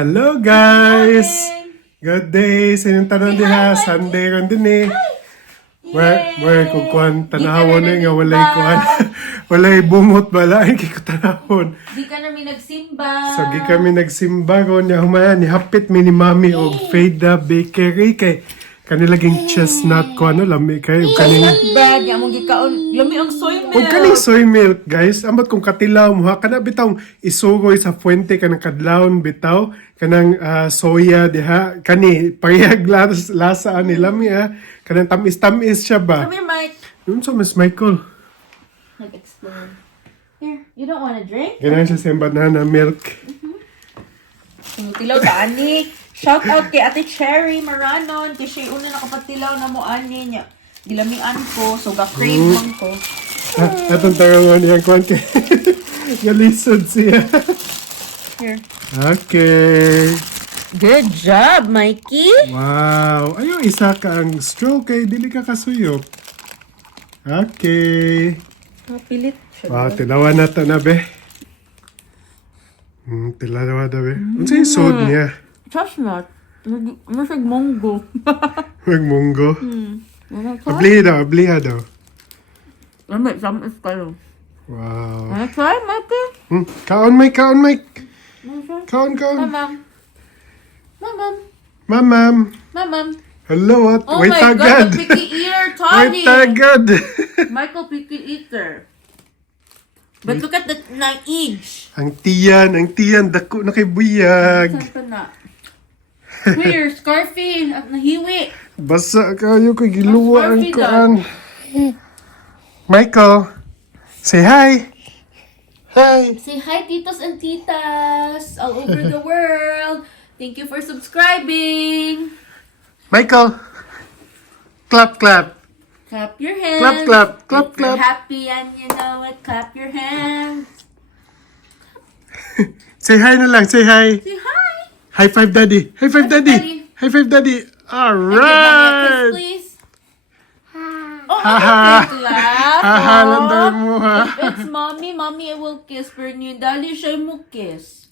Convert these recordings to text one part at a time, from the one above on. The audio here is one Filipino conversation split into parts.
Hello guys! Morning! Good day! Sinong tanan Say din hi, ha? Mikey! Sunday ron din eh. Where kung kuhan Di ka tanahon na eh nga walay nagsimba. kuhan. Walay bungot bala ay kiko tanahon. Di ka namin nagsimba. So gi kami nagsimba ko niya humaya ni hapit mi ni mami og Fada Bakery kay kanilaging chestnut ko ano lami kay ug kaning Bread, nga mong gikaon. Lami ang soy milk. ug kaning soy milk guys ambot kung katilaw mo ha kana bitaw isugoy sa fuente kanang kadlawon bitaw kanang soya diha kani parehag lasa ani lami ha kanang tamis siya ba. Come here, Mike. Unsa Miss Michael? Nag-explore. Here, you don't want a drink? Ganun siya sa banana milk. Tilaw sa ani. Shout out kay Ate Cherry Maranon. Kay siya una nakapatilaw na mo ani niya. Gilamian ko. So, ga-crave man ko. Atong tarangon niyang kwan kay galisod siya. Here. Okay. Good job, Mikey. Wow. Ayaw, isa ka ang straw kay dili ka kasuyop. Okay. Pilit siya. Wow, tilawan na to na be. Tilawan na be. Unsa yung sod niya? Chestnut. Masag monggo. Magmunggo. Ano to? Abliha daw. Lamig, samis kayo. Wow. Wanna try, Mikey? Kaon, Mike. Wanna try? Kaon. Mamam. Mamam. Mamam. Mamam. Hello, what? Oh Wait, my God, agad. the picky eater, Wait, Toddy. agad. Michael, picky eater. But look at the age. Ang tiyan, dako na kay buyag. Saan na? Here, Scarfy. At nahiwi. Basa kayo kay giluwa ang Scarfy kuan. Michael, say hi. Hi. Say hi, titos and titas all over the world. Thank you for subscribing. Michael, clap. Clap your hands. Clap. If you're happy and you know it, clap your hands. Say hi na lang, say hi. Say hi. High five, daddy. High five, Daddy. daddy. High five, daddy. All Give mommy a kiss, right. please. Oh, Ha. clap. Haha, landay mo ha. It's mommy. Mommy, I will kiss for you. Daddy, siya mo kiss.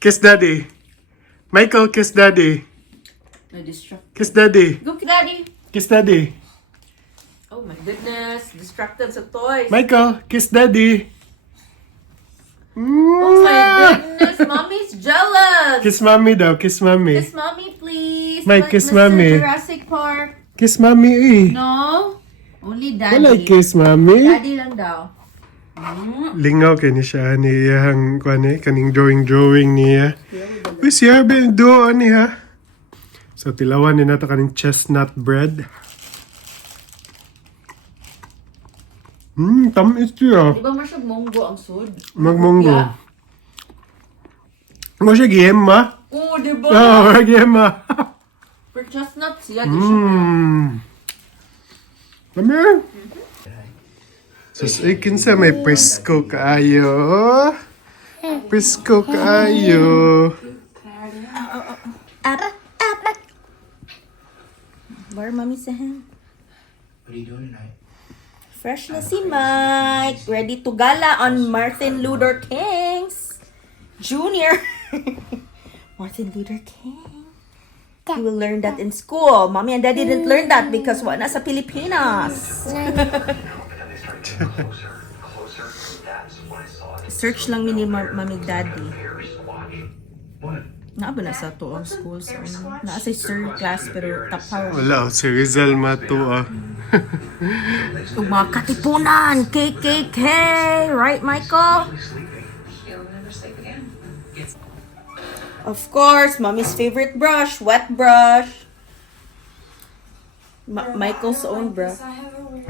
Kiss daddy. Michael, kiss daddy. Na-distract. Kiss daddy. Go, Daddy. Kiss daddy. Oh my goodness. Distracted sa toys. Michael, kiss daddy. Oh my goodness. Mommy's jealous. Kiss mommy daw, kiss mommy. Kiss mommy, please. Mike, Like kiss Mr. mommy. Jurassic Park. Kiss mommy eh. No? Only daddy. Wala kiss mommy. Daddy lang daw. Lingaw kay ni siya niyang kuan eh kaning drawing niya. Uy siya ben do ani ha. So tilawan ni nato kaning chestnut bread. Tamis siya. Di ba masyag monggo ang sud? Magmunggo. Yeah. Mo siya gihema? Oo, di ba? Oh, gihema. For chestnuts, yeah, di siya. Tama. So, kinsa may presko kaayo. Presko kaayo. Bar mommy sa hand. What are you doing tonight? Fresh na si Mike. Ready to gala on Martin Luther King's Jr. Martin Luther King. You will learn that in school. Mommy and Daddy didn't learn that because wala sa Pilipinas. Search lang mini Mommy Daddy. Naa ba na sa to ang schools? Naa sa third class pero top power. Wala, si Rizal Mato ah. Yung mga katipunan, KKK, right, Michael? Of course, Mommy's favorite brush, wet brush. Michael's own brush. Same with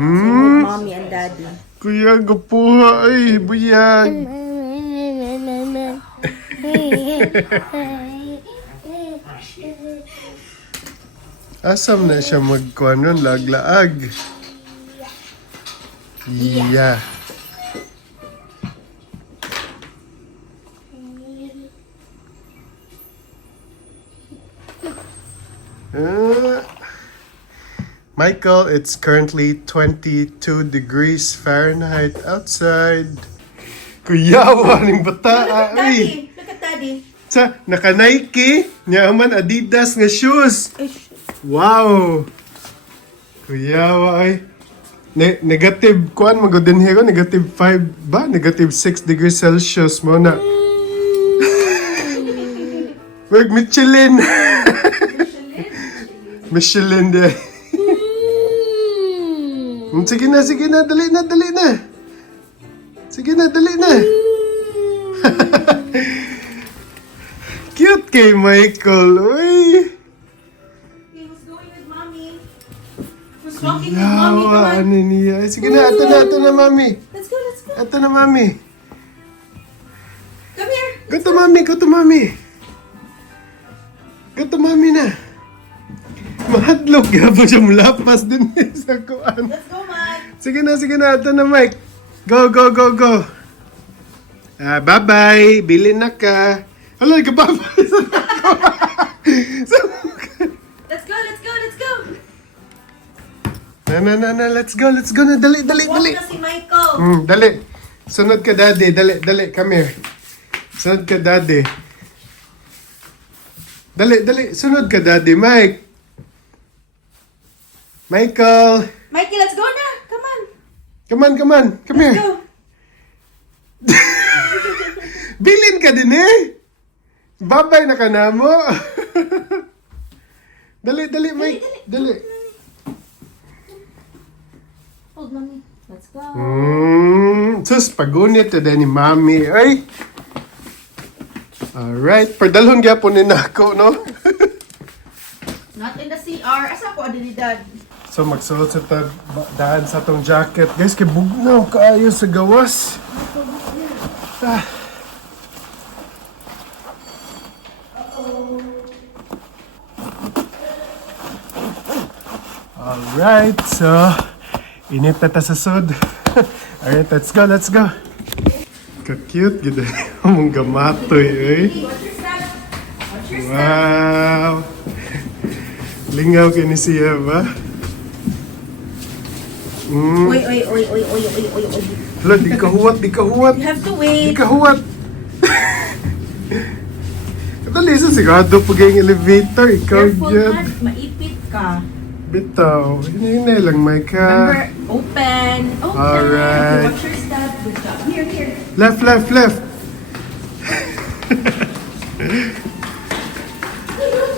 Mommy and Daddy. Kuya, gapuha ay, buyag. Asam na siya magkuanon, laglaag. Yeah. Michael, it's currently 22 degrees Fahrenheit outside. Kuyawa ning bata Look at ay. Daddy. Look at Daddy. Sa, naka-Nike, nyaman Adidas nga shoes. Wow! Kuyawa ay. Negative, kuan magodin hero, negative 5 ba? Negative 6 degrees Celsius mo na. Wag, Michelin. Michelin de. Sige na, dali na. Sige na, dali na. Cute kay Michael, uy. Okay, who's going with mommy? Who's walking with mommy? Come Yawa, on. ano niya. Ay, sige na, ato na, mami. Let's go. Ato na, mami. Come here. Go to mami. Go to mami na. Mahadlok, gabo siya mulapas din sa kuan. Let's go, Mike. Sige na, ato na, Mike. Go. Bye-bye. Bilin na ka. Hala, kababay sa nako. Let's go. Na, let's go na. Dali. Walk na si Michael. Dali. Sunod ka, daddy. Dali. Come here. Sunod ka, daddy. Dali. Sunod ka, daddy. Mike. Michael. Mikey, let's go na. Come on. Come on. Come Let's here. go. Bilin ka din eh. Babay na ka na mo. Dali, Mike. Dali. Hold, mommy. Let's go. Sus, pagunit na ni mami. Ay. Alright. Pardalhon gyapon ni nako, no? Not in the CR. Asa ko adilidad? So, magsuot sa daan sa tong jacket. Guys, kay bugnaw kaayo sa gawas. Ah. Alright, so init na ta sa sud. Alright, let's go. Ka-cute gid mong gamatoy, eh. Wow. Lingaw kini siya ba? Oy. Hala, di ka huwat. You have to Di wait. ka huwat. Dali sa sigado pag yung elevator. Ikaw Careful, yan. man. Maipit ka. Bitaw. Hinay lang, Micah. Remember, open. Alright. Watch your step. Good job. Here. Left.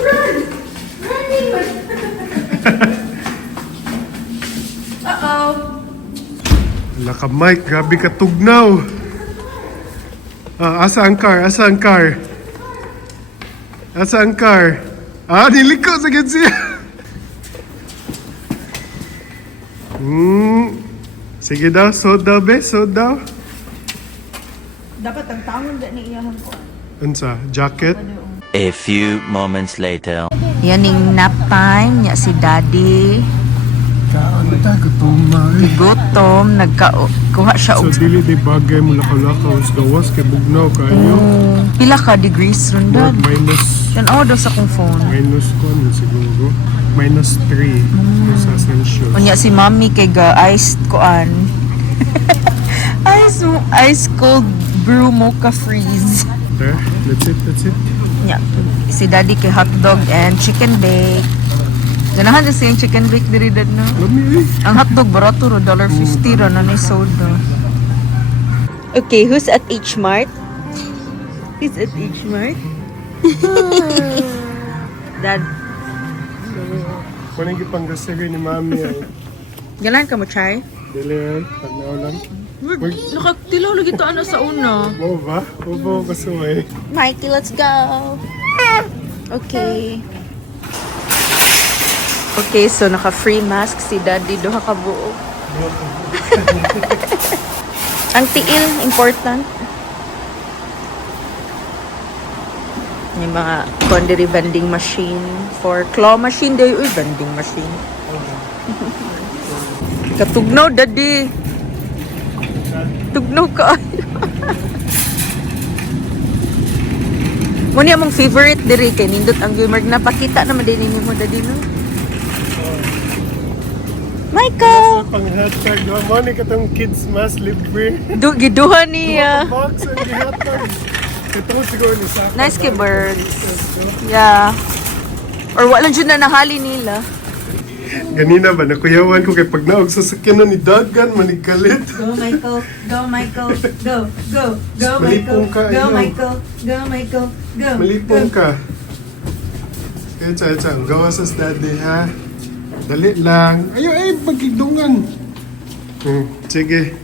Run! Running! Uh-oh. Wala ka, Mike. Grabe ka tugnaw. Asa ang car? Niliko sa siya. Sige daw, sod daw. Dapat ang tangon na iyahan ko. Unsa? Jacket? A few moments later. Yan yung nap time niya si Daddy. Ano ta? Gutom Gutom, nagkuha siya So, dili di bagay mo lakaw sa gawas kay bugnaw kayo. pila ka degrees ron Dad. Yan daw sa kong phone. Minus ko ano siguro. Minus 3 sa Celsius. Unya si Mommy kay ga iced koan. ice cold brew mocha freeze. There, that's it. Nya si Daddy kay hotdog and chicken bake. Ganahan na siyang chicken bake diri Dad no. Lami eh. Ang hotdog barato ro $1.50 ro na ni soda. Okay, who's at H Mart? Who's at H Mart? Dad, Kunin yung pang-grocery ni Mami ay. galan ka mo chai? Dili ay, pagnaw lang. Nakatilaw lagi to ano sa una. Mo ba? Ubo ko suway. Mikey, let's go. Okay. Okay, so naka-free mask si Daddy duha ka buo. Ang tiil, important. Yung mga condiri vending machine for claw machine day. Uy, vending machine. Katugnaw, Daddy. Tugnaw ka. Muna mong favorite diri kay nindot ang gamer na pakita naman din ninyo mo Daddy no. Michael! Pang hashtag, mo ni katong kids mas libre. Giduha niya. Box ang gihatag. Ito siguro ni Saka. Nice kay birds. Yeah. Or wala dyan na nahali nila. Ganina ba, nakuyawan ko kay pag naog sasakyan na ni Dagan, manigalit. Go Michael, go Michael, go, go, go Malipong Michael, ka, go ayaw. Michael, go Michael, go. Malipong ka. Echa, ang gawa sa daddy ha. Dali lang. Ayaw, pagkidungan. Sige.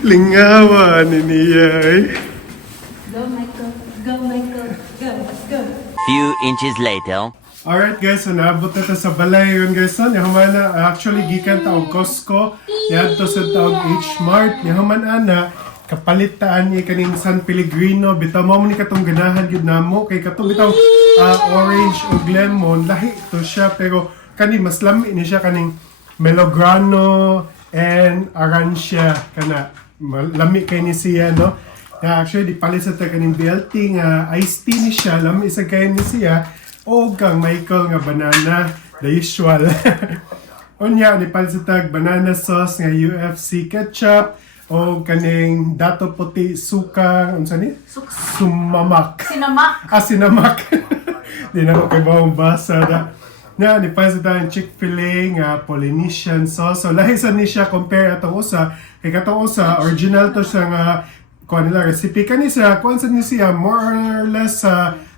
Lingawa ni niya Go Michael, go Michael, go, go. Few inches later. Alright guys, so naabot na ta sa balay yun guys. So, nihamana, actually gikan taog Costco. Yadto sa taog H-Mart. Nihaman ana, kapalit taan niya kaning San Pellegrino. Bitaw mo ni katong ganahan yun na mo. Kay katong bitaw orange o lemon. Lahi to siya. Pero kaning mas lami ni siya kaning Melograno and Arancia. Kana, lami kay ni siya, no? Actually, di palit sa ta kaning BLT nga iced tea ni siya. Lami isa kay ni siya. O kang Michael nga banana. The usual. Unya, ni palit sa tag banana sauce nga UFC ketchup. O kaning dato puti suka. Unsa ni? Sumamak. Sinamak. Sinamak. Di na ko kay bawang basa na. Nga, ni palit sa tag Chick-fil-A nga Polynesian sauce. So, lahisan ni siya compare atong usa. Kay katong usa, original to siya nga kuha nila recipe kanisa kuha sa ni siya more or less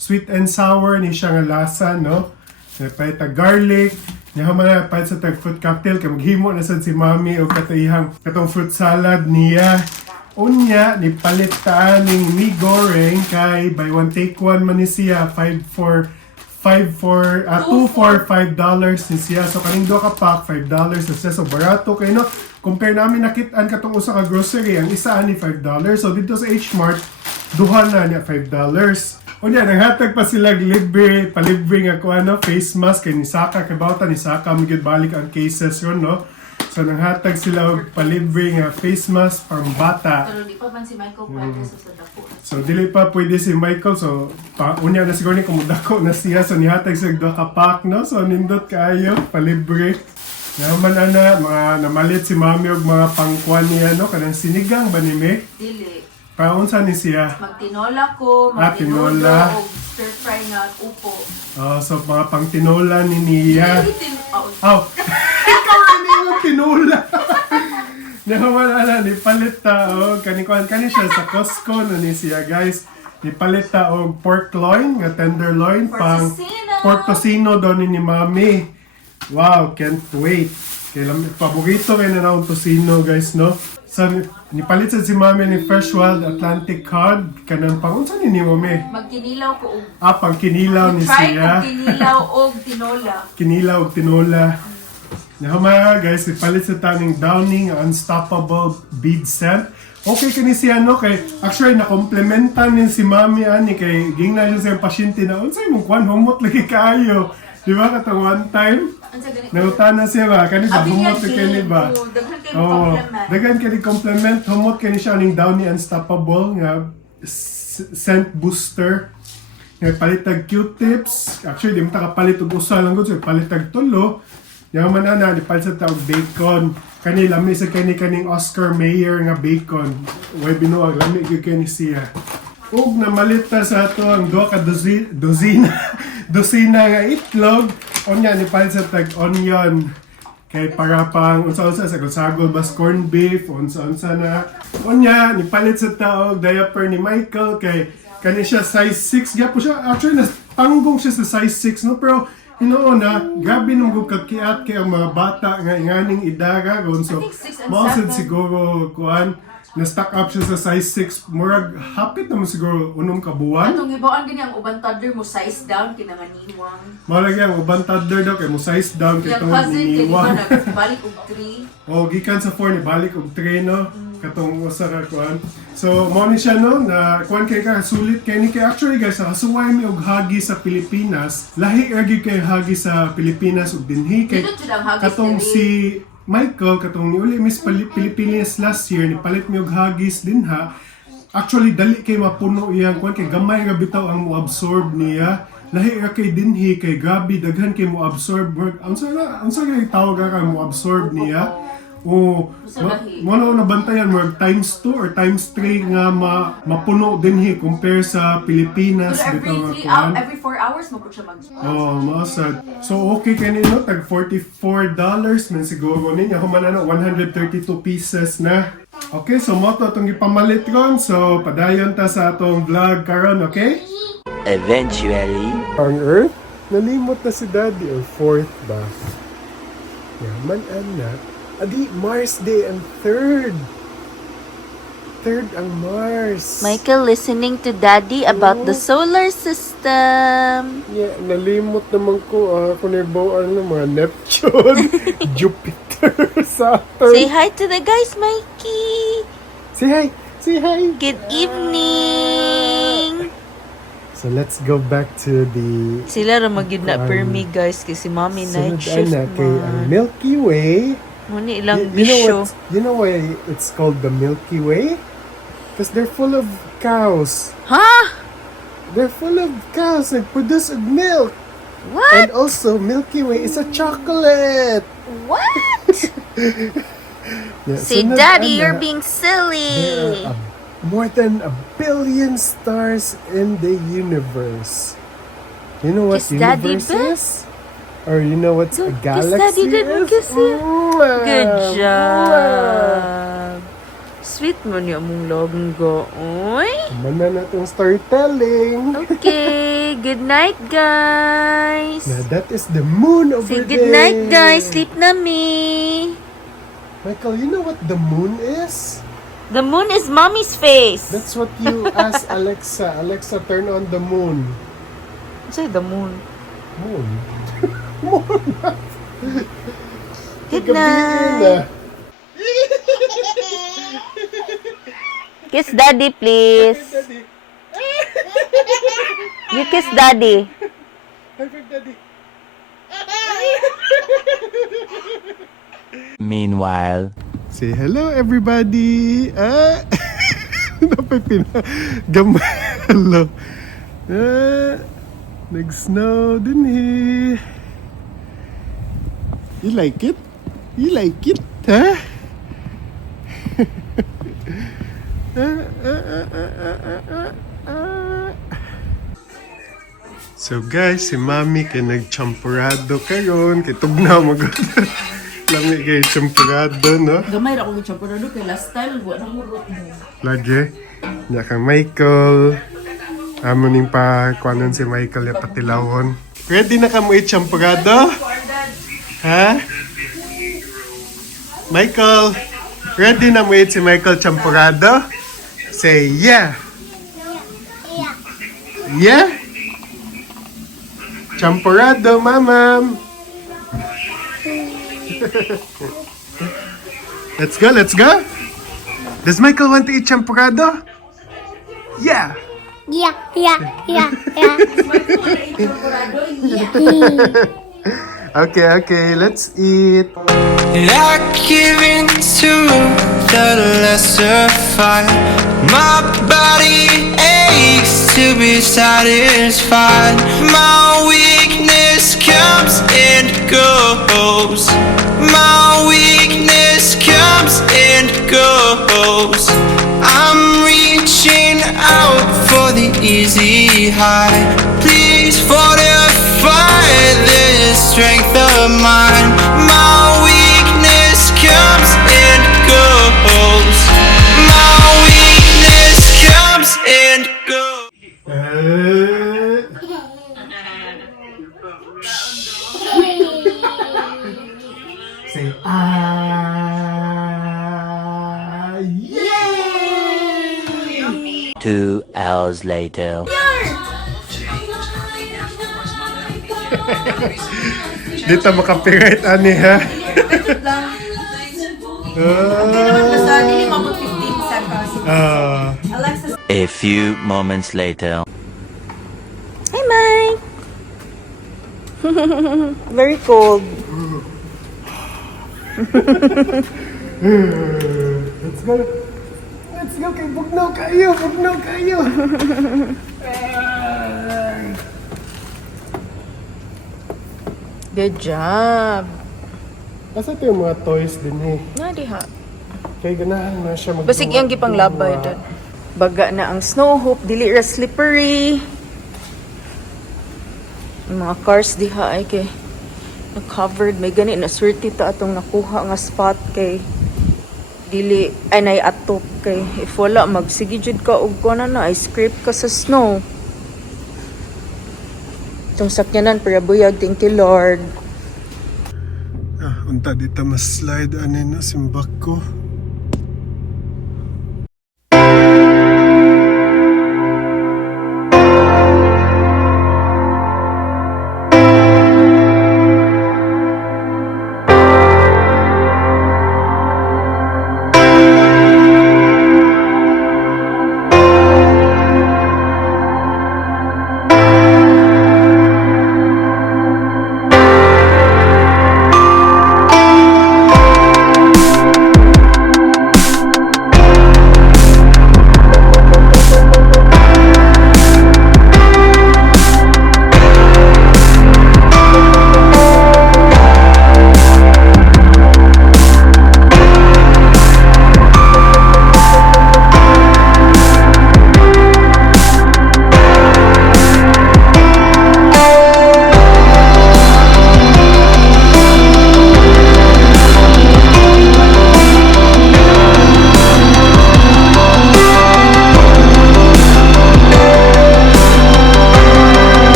sweet and sour ni siya nga lasa, no? Napay ta garlic niya man pa sa tag fruit cocktail kay maghimo na sad si mami o katong fruit salad niya unya ni palit ta ning mi goreng kay buy one take one man ni siya 2 for $5 ni siya. So kaning duha ka pack $5 na siya. So barato kay no. Compare namin nakitaan katong usa ka grocery, ang isa ani $5. So dito sa H-Mart duha na niya $5. Unya nanghatag pa sila libre, palibre nga ko ano face mask kay ni Saka kay bawta ni Saka migid balik ang cases ron, no. So nanghatag sila og palibre nga face mask pang bata. Pero di pa man si Michael pwede sa dako. So dili pa pwede si Michael, so unya na siguro ni kumudako na siya, so nihatag sa duha ka pack, no. So nindot kaayo palibre. Naman ana mga namalit si mami og mga pangkuan niya, no, kanang sinigang ba ni me? Dili. Paunsa ni siya? Magtinola ko, tinola. o stir fry nga upo. So mga pang tinola ni niya. Oh. Ikaw rin yung tinola. Naman ana ni palit ta og kani siya sa Costco no ni siya, guys. Ni palit ta og pork loin nga tenderloin pang pork tocino daw ni mami. Wow, can't wait. Kailan paborito kay na naon tocino, guys, no? So nipalit sa si mami ni Fresh Wild Atlantic cod kanang pangunsa ni mami. Magkinilaw ko og Pang kinilaw ni fried siya. og kinilaw og tinola. Kinilaw og tinola. Nahamaya, guys, ipalit sa taning Downing Unstoppable Bead Scent. Okay kani siya, no, kay actually na komplementan ni si mami ani kay gingna siya sa pasyente na unsay mong kwan humot lagi kaayo. Di ba katong one time? Nautana siya ba? Kani ba? Humot kay ni ba? Daghan kay compliment. Humot kay ni siya ning Downy Unstoppable nga scent booster. Nga palitag Q-tips. Actually, di mo ta kapalit og usa lang gud, so palitag tulo. Yang man ana di palit sa taog bacon. Kani lami sa kaning Oscar Mayer nga bacon. Way binuag lami gyud kay ni siya. Ug namalit ta sa ato ang duha ka dosina nga itlog. Onya ni palit sa tag onion. Kay para pang unsa-unsa sa sagol bas corned beef, unsa-unsa na. Onya ni palit sa taog diaper ni Michael kay kani siya size 6 gyapon siya. Actually tanggong siya sa size 6, no, pero na grabe nung kakiat kay ang mga bata nga inganing idara gon, so mausad siguro kuan na stock up siya sa size 6, murag hapit naman siguro unong kabuan. Atong ibawaan gani ang uban toddler mo size down kinanganiwang. Malagi ang uban toddler daw kay mo size down kay Yung tong cousin kay di ba iniwan. nagbalik og 3. Gikan sa 4 ni balik og 3, no, katong usa ka kuan. So mo ni siya, no, na kuan kay ka sulit kay ni kay actually, guys, nakasuway mi og hagi sa Pilipinas. Lahi agi kay hagi sa Pilipinas ug dinhi kay Dito jud ang hagis katong diri. si Michael katong ni uli Miss Pilipinas last year ni palit mi og hagis din ha. Actually dali kay mapuno iyang kuan kay gamay ra bitaw ang mo-absorb niya. Lahi ra kay dinhi kay grabe daghan kay mo-absorb. Unsa kay tawag ka mo-absorb niya? O, mo na nabantayan mo times 2 or times 3 nga mapuno dinhi compare sa Pilipinas bitaw nga kuan. every 4 hours mo po siya mag. Oh, maasad. So okay kanino tag $44 man siguro ninyo human na 132 pieces na. Okay, so mo to itong ipamalit ron. So padayon ta sa atong vlog karon, okay? Eventually. Ang Earth, nalimot na si Daddy or fourth ba? Yaman anak. Adi, Mars Day ang third. Third ang Mars. Michael listening to Daddy about the solar system. Yeah, nalimot naman ko. Kung naibawan ng mga Neptune, Jupiter, Saturn. Say hi to the guys, Mikey. Say hi! Say hi! Good evening. So let's go back to the Sila ra magyud na per me guys kasi mommy night sunod shift ana kay ang man. Milky Way. Muni ilang You know bisyo. you know why it's called the Milky Way? Because they're full of cows. Ha? They're full of cows that produce milk. What? And also, Milky Way is a chocolate. What? Yeah, Say, sunod Daddy, ana, you're being there silly. are more than 1 billion stars in the universe. You know what Kiss Daddy, universe ba? is? Or you know what's a Kiss galaxy Daddy, didn't is? kiss you. Mwah! Good Mwah! job. Sweet mo niya mong longgo. Oy. Mana na itong storytelling. Okay. Good night, guys. Now that is the moon over Say there. good night, guys. Sleep na me. Michael, you know what the moon is? The moon is mommy's face. That's what you ask Alexa. Alexa, turn on the moon. Say the moon. Moon? Good Gabi night. na. Kiss Daddy, please. Daddy. You kiss Daddy. Hi, Big Daddy. Meanwhile. Say hello, everybody. Napipina. Hello. Nag-snow dinhi. You like it? You like it? Huh? So guys, si Mami kay nagchampurado karon, kay tugnaw magod. Lami kay champurado, no? Gamay ra ko ng champurado kay last time wala mo rot mo. Lagi. Nya kang Michael. Amo ning pa kuanon si Michael ya patilawon. Ready na ka mo i-champurado? Ha? Michael, ready na mo si Michael champurado? Say yeah. Yeah? Champurado, mamam. Let's go, let's go. Does Michael want to eat champurado? Yeah. Yeah. Okay, let's eat. And I give in to the lesser fight. My body aches to be satisfied. My weakness comes and goes. My weakness comes and goes. I'm reaching out for the easy high. Please fortify this strength of mine. My weakness comes and goes. My weakness comes and goes. Say yay! 2 hours later. Dito makapiright ani ha. Basta dili mo 15 seconds. Alexa. A few moments later. Hi, Mike. Very cold. Let's go. Let's go kay bugnaw kayo. Good job. Asa ito yung mga toys din eh. Na diha. Kaya ganahan na siya magduwa. Basig yung gipang labay dad. Baga na ang snow hoop, dili ra slippery. Yung mga cars diha ay kay na-covered. May gani na swerte ta atong nakuha nga spot kay dili ay nay atop kay if wala magsige jud ka og kuana na ay scrape ka sa snow. Itong sakyanan para buyag, thank you Lord. Unta dito mas slide ani na simbak ko.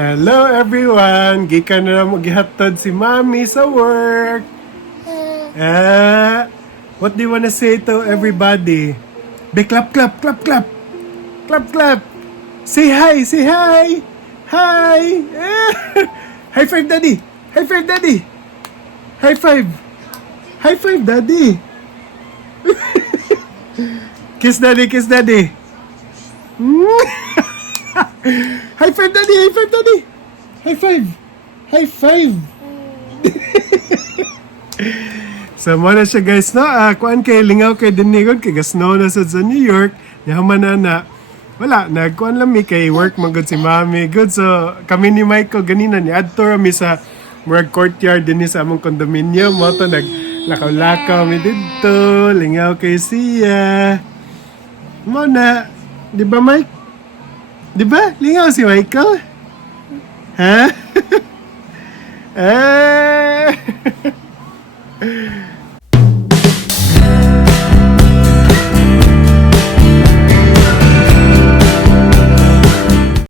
Hello everyone! Gikan na maghihatod si Mommy sa work. What do you wanna say to everybody? Be clap, clap, clap, clap. Clap, clap. Say hi, say hi. Hi. High five, Daddy. High five, Daddy. High five. High five, Daddy. Kiss Daddy, kiss Daddy. High five, Daddy! High five, Daddy! High five! High five! So, mo na siya guys, no? Kuan kay Lingaw kay dinhi kay gasno na sa New York. Yaman na wala, nagkuan lang mi kay work magod si Mami. Good, so kami ni Michael ganina ni adto mi sa murag courtyard dinhi sa among condominium. Mo to naglakaw-lakaw mi dito. Lingaw kay siya. Mo na, di ba Mike? Di ba? Lingaw si Michael? Ha?